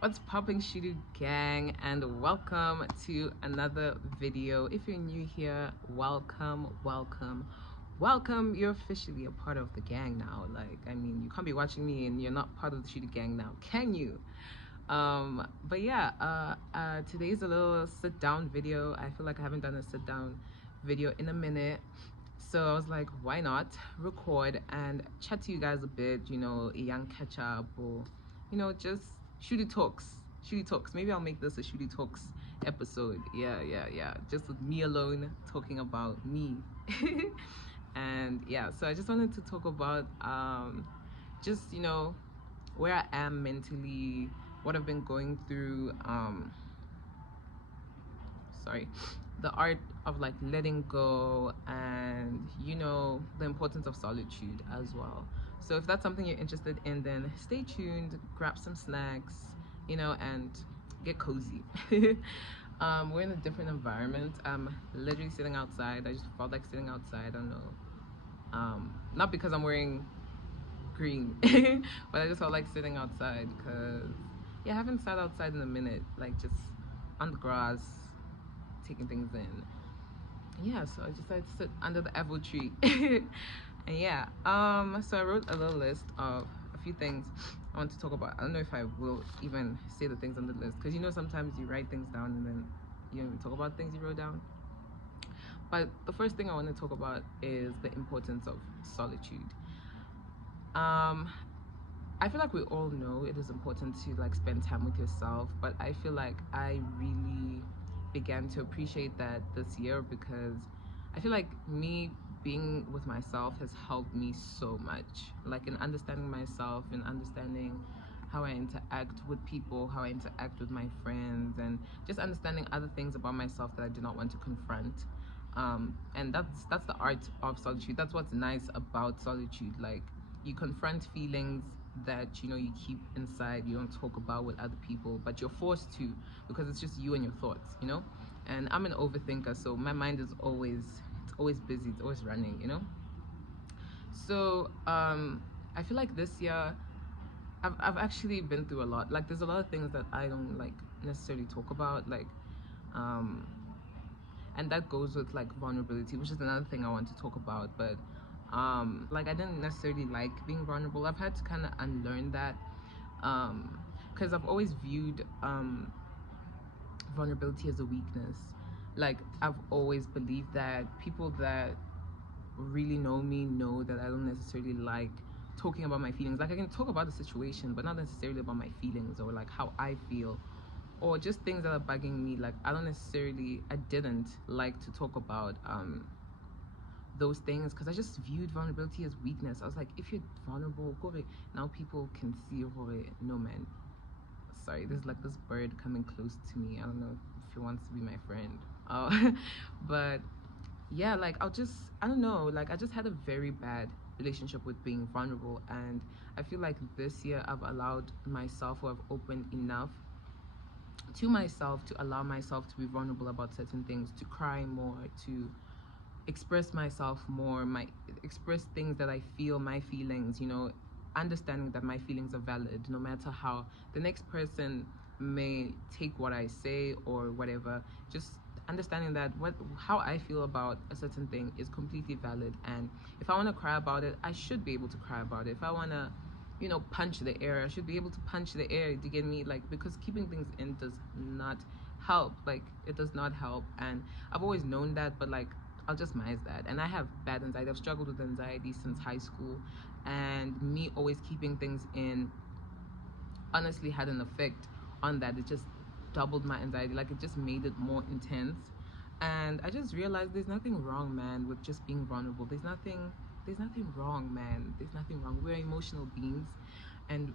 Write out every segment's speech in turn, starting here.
What's popping, Shudu gang, and welcome to another video. If you're new here, welcome. You're officially a part of the gang now. You can't be watching me and you're not part of the Shudu gang now, can you? But yeah, today's a little sit down video. I feel like I haven't done a sit down video in a minute, so I was like, why not record and chat to you guys a bit, a young catch up, or just Shooty talks. Maybe I'll make this a Shooty talks episode. Yeah, just with me alone talking about me. And yeah, so I just wanted to talk about just where I am mentally, what I've been going through, sorry, the art of like letting go, and the importance of solitude as well. So if that's something you're interested in, then stay tuned, grab some snacks, and get cozy. We're in a different environment. I'm literally sitting outside. I just felt like sitting outside. I don't know, not because I'm wearing green, but I just felt like sitting outside because yeah, I haven't sat outside in a minute, like just on the grass taking things in. Yeah, so I decided to sit under the apple tree. And yeah, so I wrote a little list of a few things I want to talk about. I don't know if I will even say the things on the list, because sometimes you write things down and then you don't even talk about things you wrote down. But the first thing I want to talk about is the importance of solitude. I feel like we all know it is important to like spend time with yourself, but I feel like I really began to appreciate that this year, because I feel like me being with myself has helped me so much, like in understanding myself and understanding how I interact with people, how I interact with my friends, and just understanding other things about myself that I do not want to confront. And that's the art of solitude. That's what's nice about solitude. Like, you confront feelings that you keep inside, you don't talk about with other people, but you're forced to, because it's just you and your thoughts. And I'm an overthinker, so my mind is always busy, it's always running. So I feel like this year I've actually been through a lot. Like, there's a lot of things that I don't like necessarily talk about, like um and that goes with like vulnerability, which is another thing I want to talk about. But like, I didn't necessarily like being vulnerable. I've had to kind of unlearn that, because I've always viewed vulnerability as a weakness. Like, I've always believed that people that really know me know that I don't necessarily like talking about my feelings. Like, I can talk about the situation, but not necessarily about my feelings or like how I feel, or just things that are bugging me. Like, I didn't like to talk about those things, because I just viewed vulnerability as weakness. I was like, if you're vulnerable, go away. Now people can see, no man. Sorry, there's like this bird coming close to me. I don't know if he wants to be my friend. But yeah, like, I don't know, like, I just had a very bad relationship with being vulnerable, and I feel like this year I've allowed myself, or I've opened enough to myself to allow myself to be vulnerable about certain things, to cry more, to express myself more, express things that I feel, my feelings, understanding that my feelings are valid, no matter how the next person may take what I say or whatever. Just understanding that how I feel about a certain thing is completely valid, and if I want to cry about it, I should be able to cry about it. If I want to punch the air, I should be able to punch the air. Do you get me? Like, because keeping things in does not help. Like, it does not help, and I've always known that, but like, I'll just minimize that. And I have bad anxiety. I've struggled with anxiety since high school, and me always keeping things in honestly had an effect on that. It just doubled my anxiety. Like, it just made it more intense. And I just realized there's nothing wrong, man, with just being vulnerable. There's nothing wrong, man. There's nothing wrong. We're emotional beings, and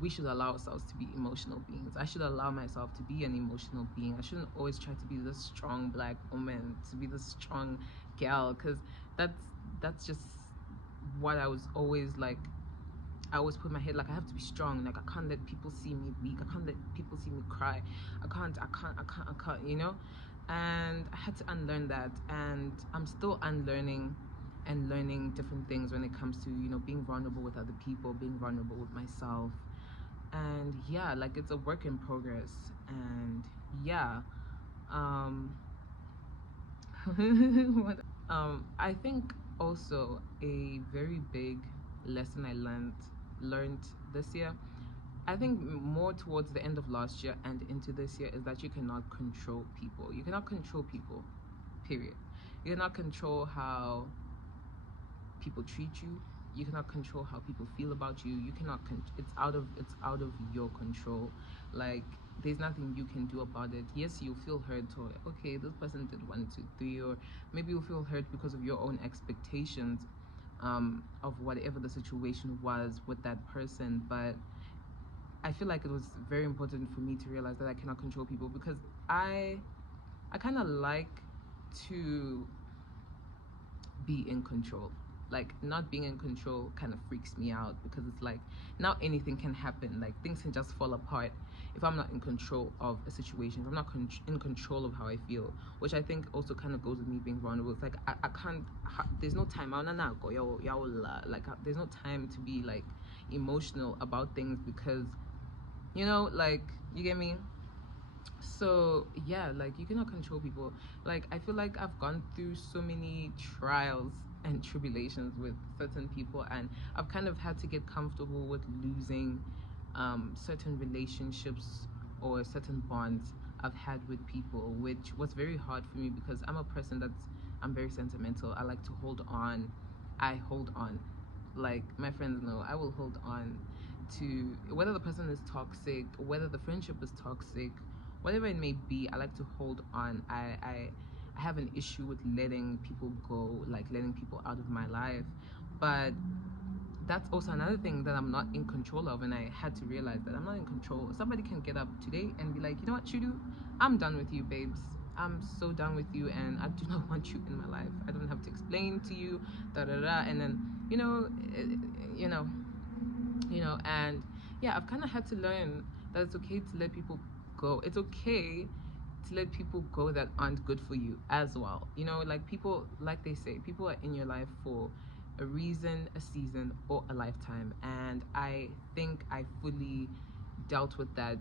we should allow ourselves to be emotional beings. I should allow myself to be an emotional being. I shouldn't always try to be this strong black woman, to be this strong gal, because that's just what I was always like. I always put in my head, like, I have to be strong. Like, I can't let people see me weak. I can't let people see me cry. I can't. And I had to unlearn that, and I'm still unlearning and learning different things when it comes to being vulnerable with other people, being vulnerable with myself. And yeah, like it's a work in progress. And yeah, um what I think also a very big lesson I learned this year, I think more towards the end of last year and into this year, is that you cannot control people. You cannot control people, period. You cannot control how people treat you. You cannot control how people feel about you. You cannot it's out of your control. Like there's nothing you can do about it. Yes, you'll feel hurt, or okay, this person did one, two, three, or maybe you'll feel hurt because of your own expectations of whatever the situation was with that person. But I feel like it was very important for me to realize that I cannot control people, because I kind of like to be in control. Like not being in control kind of freaks me out, because it's like now anything can happen. Like things can just fall apart if I'm not in control of a situation. If I'm not in control of how I feel, which I think also kind of goes with me being vulnerable. It's like I can't. There's no time. Like there's no time to be like emotional about things, because like you get me. So yeah, like you cannot control people. Like I feel like I've gone through so many trials and tribulations with certain people, and I've kind of had to get comfortable with losing certain relationships or certain bonds I've had with people, which was very hard for me, because I'm very sentimental. I like to hold on. I hold on. Like my friends know, I will hold on to whether the person is toxic, whether the friendship is toxic, whatever it may be. I like to hold on. I have an issue with letting people go, like letting people out of my life. But that's also another thing that I'm not in control of, and I had to realize that I'm not in control. Somebody can get up today and be like, you know what, Shudu, I'm done with you, babes. I'm so done with you, and I do not want you in my life. I don't have to explain to you, da da da. And then, you know, and yeah, I've kind of had to learn that it's okay to let people go. It's okay to let people go that aren't good for you as well. Like people, like they say, people are in your life for a reason, a season, or a lifetime. And I think I fully dealt with that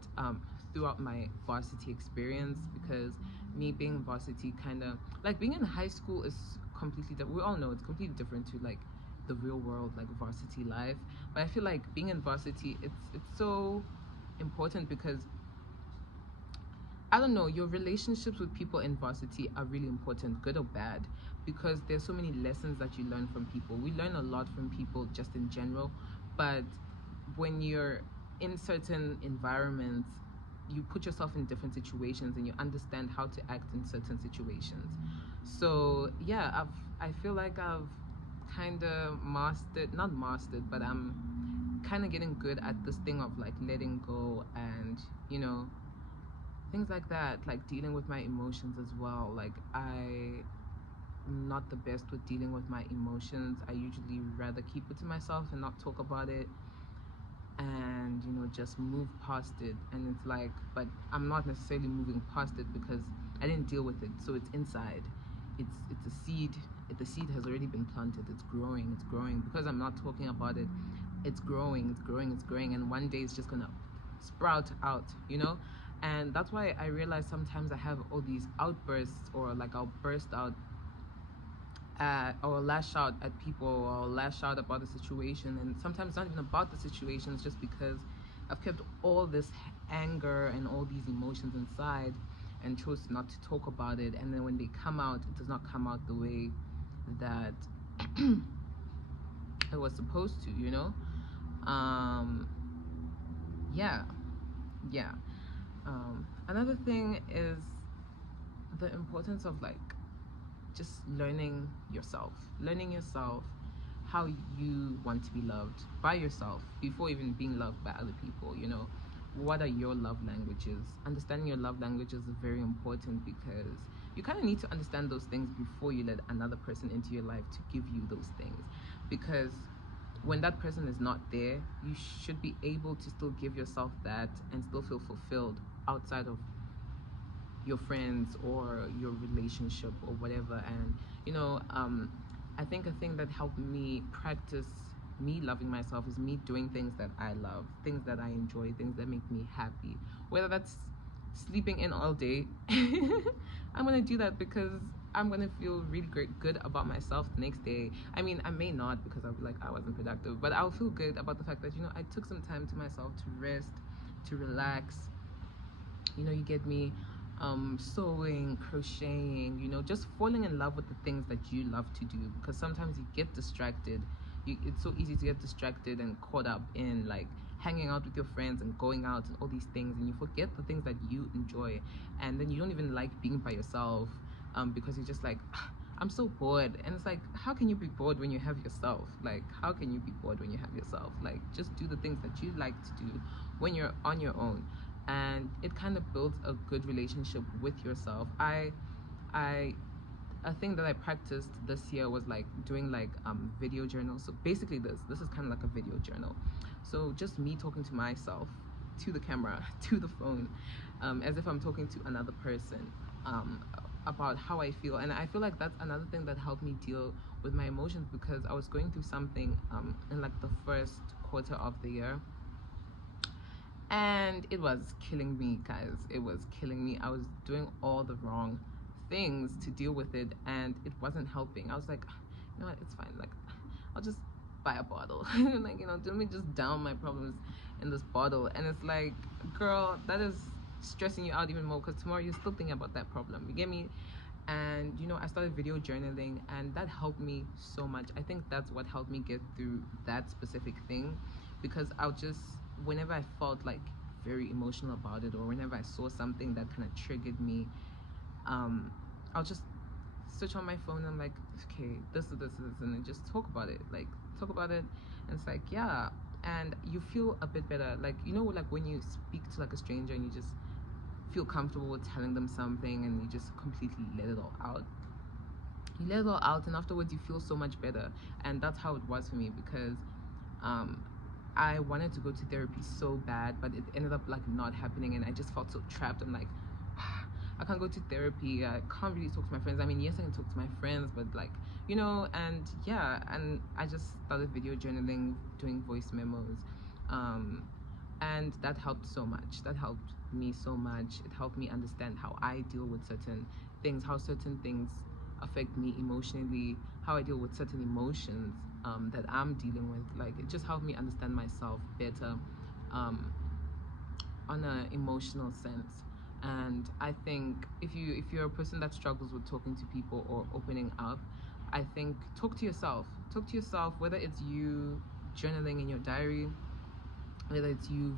throughout my varsity experience, because me being varsity, kind of like being in high school is completely different. We all know it's completely different to like the real world, like varsity life. But I feel like being in varsity, it's so important, because I don't know, your relationships with people in varsity are really important, good or bad, because there's so many lessons that you learn from people. We learn a lot from people just in general, but when you're in certain environments, you put yourself in different situations and you understand how to act in certain situations. So yeah, I feel like I've kind of not mastered, but I'm kind of getting good at this thing of like letting go, and things like that, like dealing with my emotions as well. Like I'm not the best with dealing with my emotions. I usually rather keep it to myself and not talk about it, and just move past it. And it's like, but I'm not necessarily moving past it because I didn't deal with it, so it's inside. It's a seed. The seed has already been planted. It's growing because I'm not talking about it. It's growing, and one day it's just gonna sprout out, and that's why I realize sometimes I have all these outbursts, or like I'll burst out or lash out at people, or lash out about the situation. And sometimes it's not even about the situation, it's just because I've kept all this anger and all these emotions inside and chose not to talk about it. And then when they come out, it does not come out the way that it was supposed to, yeah. Yeah. Another thing is the importance of like just learning yourself, how you want to be loved by yourself before even being loved by other people. What are your love languages? Understanding your love languages is very important, because you kind of need to understand those things before you let another person into your life to give you those things, because when that person is not there, you should be able to still give yourself that and still feel fulfilled outside of your friends or your relationship or whatever. And I think a thing that helped me practice me loving myself is me doing things that I love, things that I enjoy, things that make me happy. Whether that's sleeping in all day, I'm gonna do that because I'm gonna feel really good about myself the next day. I mean, I may not, because I'll be like, I wasn't productive, but I'll feel good about the fact that, you know, I took some time to myself to rest, to relax. You know, you get me. Sewing, crocheting, you know, just falling in love with the things that you love to do, because sometimes you get distracted. It's so easy to get distracted and caught up in like hanging out with your friends and going out and all these things, and you forget the things that you enjoy, and then you don't even like being by yourself, because you're just like, I'm so bored. And it's like, how can you be bored when you have yourself? Like, how can you be bored when you have yourself? Like, just do the things that you like to do when you're on your own, and it kind of builds a good relationship with yourself. I A thing that I practiced this year was like doing like video journals. So basically this is kind of like a video journal. So just me talking to myself, to the camera, to the phone, as if I'm talking to another person, um, about how I feel. And I feel like that's another thing that helped me deal with my emotions, because I was going through something in like the first quarter of the year, and it was killing me, guys. It was killing me. I was doing all the wrong things to deal with it, and it wasn't helping. I was like, you know what, it's fine, like I'll just buy a bottle. Like, you know, let me just down my problems in this bottle. And it's like, girl, that is stressing you out even more, because tomorrow you're still thinking about that problem, you get me? And you know, I started video journaling, and that helped me so much. I think that's what helped me get through that specific thing, because I'll just, whenever I felt like very emotional about it, or whenever I saw something that kind of triggered me, I'll just switch on my phone and I'm like, okay, this is this, and then just talk about it. Like, talk about it, and it's like, yeah. And you feel a bit better. Like, you know, like when you speak to like a stranger and you just feel comfortable with telling them something, and you just completely let it all out. You let it all out, and afterwards you feel so much better. And that's how it was for me, because I wanted to go to therapy so bad, but it ended up like not happening, and I just felt so trapped. I'm like, I can't go to therapy. I can't really talk to my friends. I mean, yes, I can talk to my friends, but like, you know, and yeah, and I just started video journaling, doing voice memos, and that helped so much. That helped me so much. It helped me understand how I deal with certain things, how certain things affect me emotionally, how I deal with certain emotions that I'm dealing with. Like, it just helped me understand myself better, on an emotional sense. And I think if you're a person that struggles with talking to people or opening up, I think talk to yourself. Talk to yourself, whether it's you journaling in your diary, whether it's you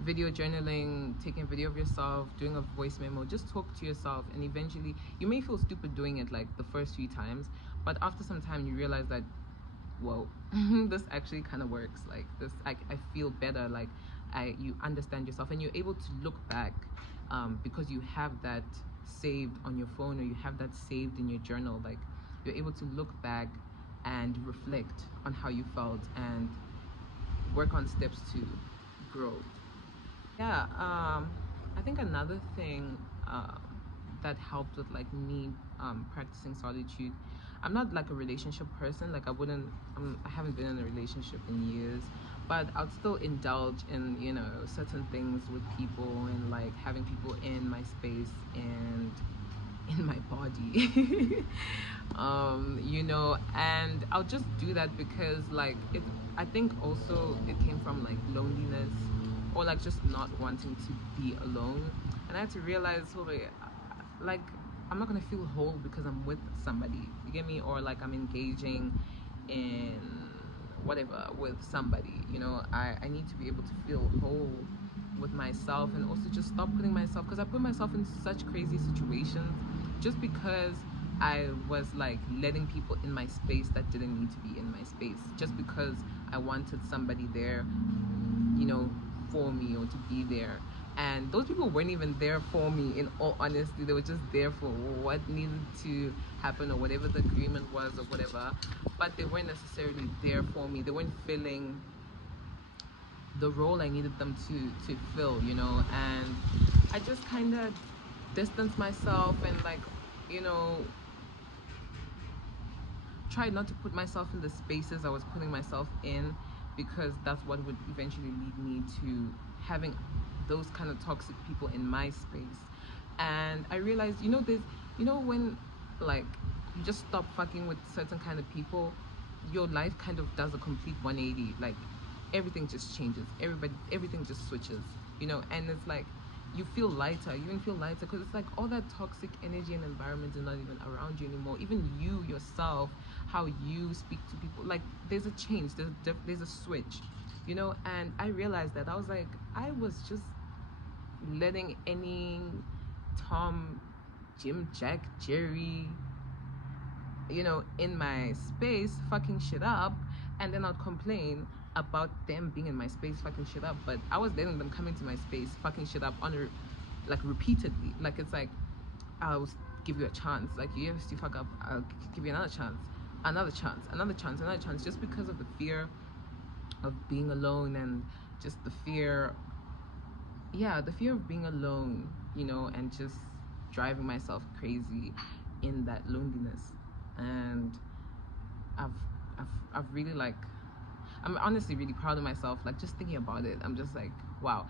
video journaling, taking a video of yourself, doing a voice memo. Just talk to yourself, and eventually you may feel stupid doing it like the first few times, but after some time you realize that, whoa, this actually kind of works. Like this, I feel better. Like you understand yourself, and you're able to look back, because you have that saved on your phone, or you have that saved in your journal. Like, you're able to look back and reflect on how you felt and work on steps to grow. Yeah, I think another thing that helped with like me practicing solitude. I'm not like a relationship person. Like, I haven't been in a relationship in years, but I'd still indulge in, you know, certain things with people, and like having people in my space and in my body. You know, and I'll just do that because like it, I think also it came from like loneliness, or like just not wanting to be alone. And I had to realize, okay, like, I'm not gonna feel whole because I'm with somebody, you get me? Or like I'm engaging in whatever with somebody, you know. I need to be able to feel whole with myself, and also just stop putting myself, because I put myself in such crazy situations just because I was like letting people in my space that didn't need to be in my space, just because I wanted somebody there, you know, for me, or to be there. And those people weren't even there for me, in all honesty. They were just there for what needed to happen, or whatever the agreement was, or whatever, but they weren't necessarily there for me. They weren't filling the role I needed them to fill, you know. And I just kind of distanced myself, and like, you know, tried not to put myself in the spaces I was putting myself in, because that's what would eventually lead me to having those kind of toxic people in my space. And I realized, there's, when like you just stop fucking with certain kind of people, your life kind of does a complete 180. Like everything just changes. Everything just switches, and it's like you feel lighter. You even feel lighter because it's like all that toxic energy and environment is not even around you anymore. Even you yourself, how you speak to people, like there's a change. There's a switch, And I realized that I was like, I was just letting any Tom, Jim, Jack, Jerry, in my space fucking shit up, and then I'd complain about them being in my space fucking shit up, but I was letting them come into my space fucking shit up like repeatedly. Like it's like, I'll give you a chance, like you have to fuck up, I'll give you another chance, another chance, another chance, another chance, just because of the fear of being alone, and just the fear of being alone, and just driving myself crazy in that loneliness. And I've I've really, like, I'm honestly really proud of myself. Like just thinking about it, I'm just like, wow.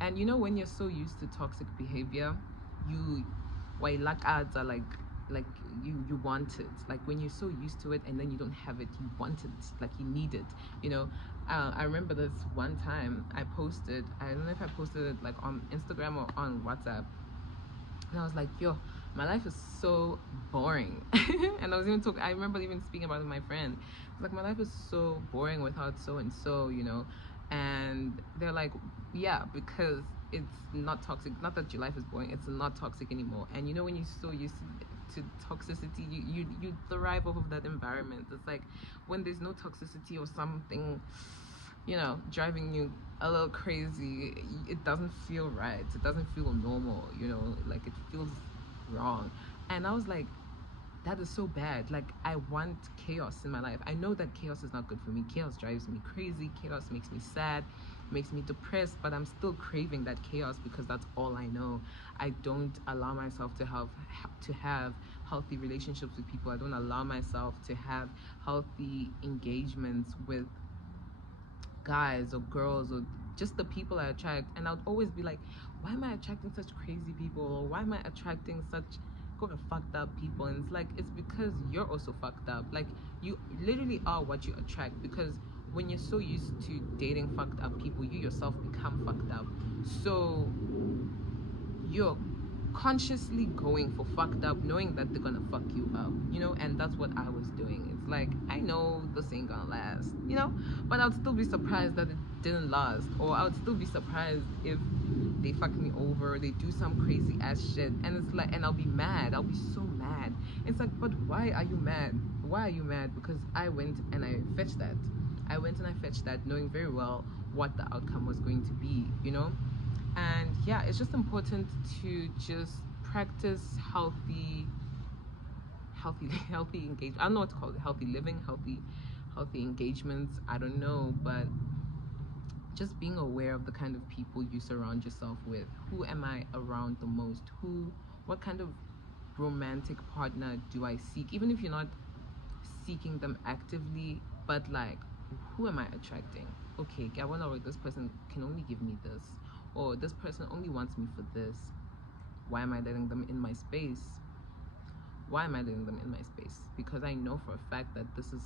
And when you're so used to toxic behavior, you why lack ads are like you want it. Like when you're so used to it and then you don't have it, you want it, like you need it. I remember this one time I don't know if I posted it like on Instagram or on WhatsApp, and I was like, yo, my life is so boring. And I remember even speaking about it with my friend. It's like, my life is so boring without so and so, and they're like, yeah, because it's not toxic. Not that your life is boring, it's not toxic anymore. And when you're so used to toxicity, you thrive off of that environment. It's like when there's no toxicity or something, driving you a little crazy, it doesn't feel right. It doesn't feel normal, like it feels wrong. And I was like, that is so bad. Like, I want chaos in my life. I know that chaos is not good for me. Chaos drives me crazy. Chaos makes me sad, makes me depressed, but I'm still craving that chaos because that's all I know. I don't allow myself to have healthy relationships with people. I don't allow myself to have healthy engagements with guys or girls or just the people I attract. And I'd always be like, why am I attracting such crazy people, or why am I attracting such fucked up people? And it's like, it's because you're also fucked up. Like, you literally are what you attract, because when you're so used to dating fucked up people, you yourself become fucked up. So you're consciously going for fucked up, knowing that they're gonna fuck you up, and that's what I was doing. It's like, I know this ain't gonna last, but I'd still be surprised that it didn't last, or I would still be surprised if they fuck me over, they do some crazy ass shit, and it's like, and I'll be mad, I'll be so mad. It's like, but why are you mad? Because I went and I fetched that, knowing very well what the outcome was going to be, And yeah, it's just important to just practice healthy engagement. I don't know what to call it. Healthy living, healthy engagements. I don't know, but just being aware of the kind of people you surround yourself with. Who am I around the most? What kind of romantic partner do I seek? Even if you're not seeking them actively, but like, who am I attracting? Okay, I wonder if this person can only give me this, or this person only wants me for this. Why am I letting them in my space? Because I know for a fact that this is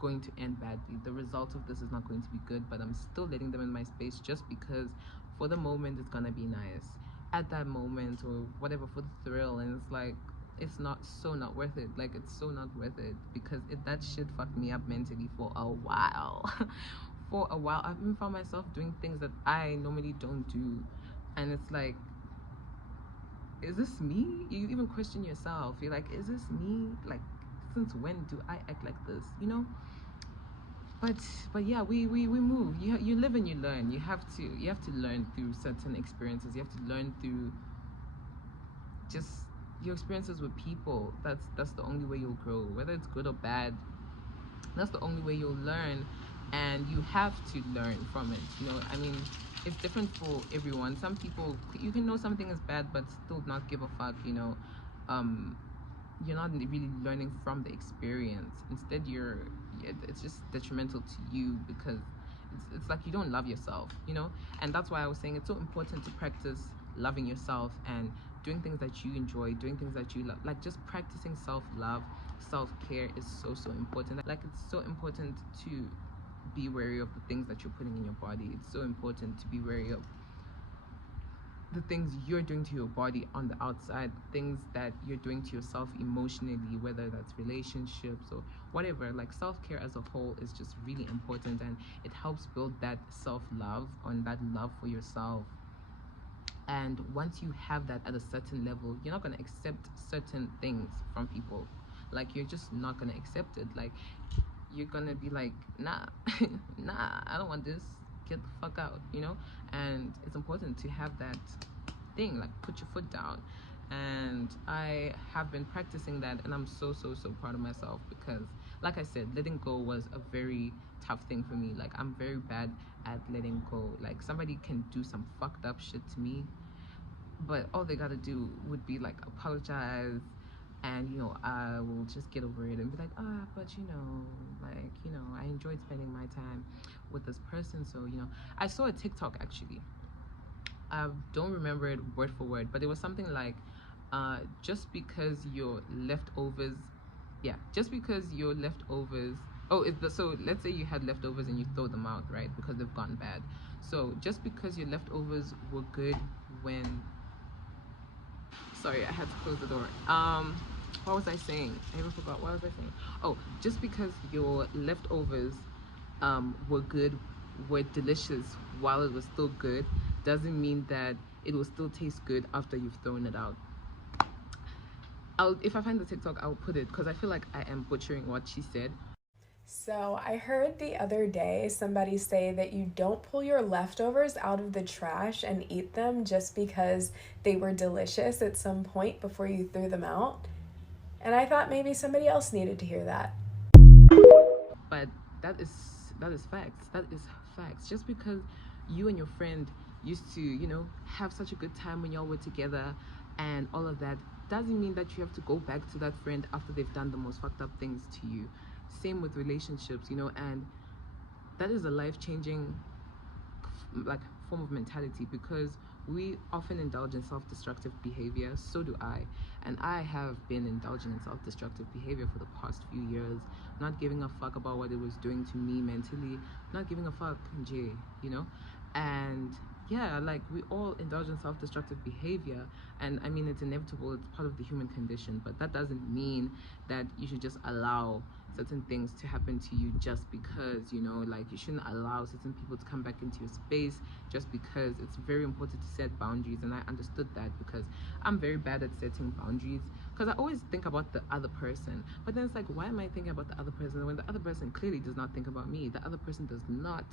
going to end badly. The result of this is not going to be good, but I'm still letting them in my space just because for the moment it's gonna be nice at that moment, or whatever, for the thrill. And it's like, it's not worth it. Like, it's so not worth it, because that shit fucked me up mentally for a while. For a while, I've even found myself doing things that I normally don't do, and it's like, is this me? You even question yourself. You're like, is this me? Like, since when do I act like this? But yeah, we move. You live and you learn. You have to learn through certain experiences. You have to learn through just your experiences with people. That's the only way you'll grow, whether it's good or bad. That's the only way you'll learn, and you have to learn from it. I mean, it's different for everyone. Some people, you can know something is bad but still not give a fuck. you're not really learning from the experience. Instead, it's just detrimental to you, because it's like you don't love yourself, you know. And that's why I was saying it's so important to practice loving yourself and doing things that you enjoy, doing things that you love. Like, just practicing self-love, self-care is so, so important. Like, it's so important to be wary of the things that you're putting in your body. It's so important to be wary of the things you're doing to your body on the outside, things that you're doing to yourself emotionally, whether that's relationships or whatever. Like, self-care as a whole is just really important, and it helps build that self-love, on that love for yourself. And once you have that at a certain level, you're not going to accept certain things from people. Like, you're just not going to accept it. Like, you're gonna be like, nah, nah, I don't want this, get the fuck out, you know. And it's important to have that thing, like, put your foot down. And I have been practicing that, and I'm so, so, so proud of myself, because like I said, letting go was a very tough thing for me. Like, I'm very bad at letting go. Like, somebody can do some fucked up shit to me, but all they gotta do would be like apologize, and you know, I will just get over it and be like, but you know, like, you know, I enjoyed spending my time with this person. So, you know, I saw a TikTok actually, I don't remember it word for word, but it was something like, just because your leftovers, yeah, just because your leftovers, so let's say you had leftovers and you throw them out, right, because they've gone bad. So just because your leftovers were good when, sorry, I had to close the door. What was I saying? I even forgot. What was I saying? Oh, just because your leftovers were good, were delicious while it was still good, doesn't mean that it will still taste good after you've thrown it out. If I find the TikTok, I'll put it, because I feel like I am butchering what she said. So, I heard the other day somebody say that you don't pull your leftovers out of the trash and eat them just because they were delicious at some point before you threw them out. And I thought maybe somebody else needed to hear that. But that is that is facts. That is facts. Just because you and your friend used to, you know, have such a good time when y'all were together and all of that, doesn't mean that you have to go back to that friend after they've done the most fucked up things to you. Same with relationships, you know. And that is a life-changing, like, form of mentality, because we often indulge in self-destructive behavior. So do I. And I have been indulging in self-destructive behavior for the past few years, not giving a fuck about what it was doing to me mentally, not giving a fuck, Jay, you know. And yeah, like, we all indulge in self-destructive behavior, and I mean, it's inevitable, it's part of the human condition, but that doesn't mean that you should just allow certain things to happen to you just because, you know. Like, you shouldn't allow certain people to come back into your space just because. It's very important to set boundaries, and I understood that, because I'm very bad at setting boundaries, because I always think about the other person. But then it's like, why am I thinking about the other person when the other person clearly does not think about me? The other person does not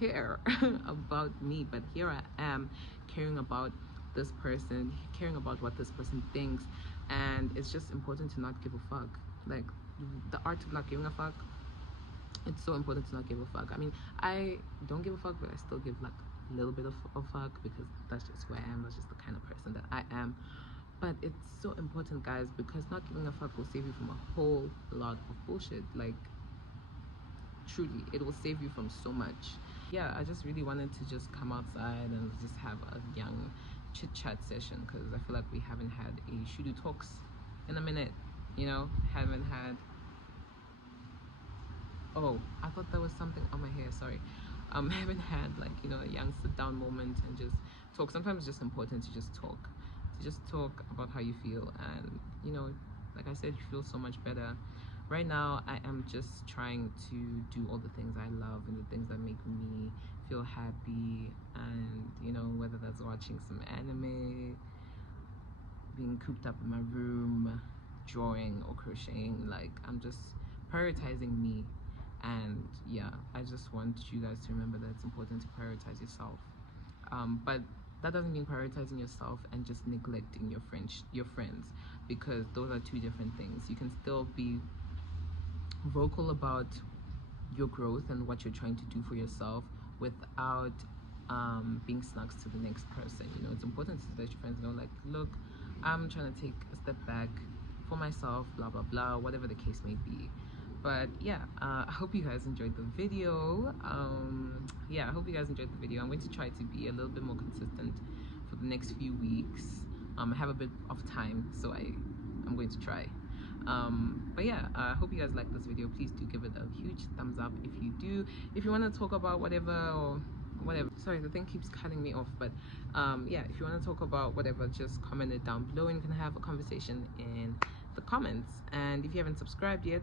care about me, but here I am caring about this person, caring about what this person thinks. And it's just important to not give a fuck. Like, the art of not giving a fuck, it's so important to not give a fuck. I mean, I don't give a fuck, but I still give, like, a little bit of a fuck, because that's just who I am. That's just the kind of person that I am. But it's so important, guys, because not giving a fuck will save you from a whole lot of bullshit. Like, truly, it will save you from so much. Yeah, I just really wanted to just come outside and just have a young chit chat session, because I feel like we haven't had a Shudu talks in a minute, you know. Haven't had, oh, I thought there was something on my hair, sorry. Haven't had, like, you know, a young sit down moment and just talk. Sometimes it's just important to just talk, about how you feel. And, you know, like I said, you feel so much better. Right now, I am just trying to do all the things I love and the things that make me feel happy. And, you know, whether that's watching some anime, being cooped up in my room, drawing or crocheting, like, I'm just prioritizing me. And yeah, I just want you guys to remember that it's important to prioritize yourself. But that doesn't mean prioritizing yourself and just neglecting your friends, because those are two different things. You can still be vocal about your growth and what you're trying to do for yourself without being snugs to the next person. You know, it's important to let your friends know, like, look, I'm trying to take a step back for myself, blah blah blah, whatever the case may be. But yeah, I hope you guys enjoyed the video. Yeah, I hope you guys enjoyed the video. I'm going to try to be a little bit more consistent for the next few weeks. I have a bit of time, so I'm going to try. But yeah, I hope you guys like this video. Please do give it a huge thumbs up if you do. If you want to talk about whatever, or whatever, sorry, the thing keeps cutting me off, but yeah, if you want to talk about whatever, just comment it down below and you can have a conversation in the comments. And if you haven't subscribed yet,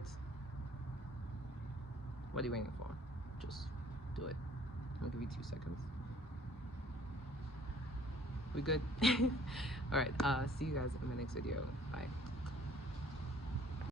what are you waiting for? Just do it. I'm gonna give you 2 seconds. We good? All right, see you guys in my next video. Bye.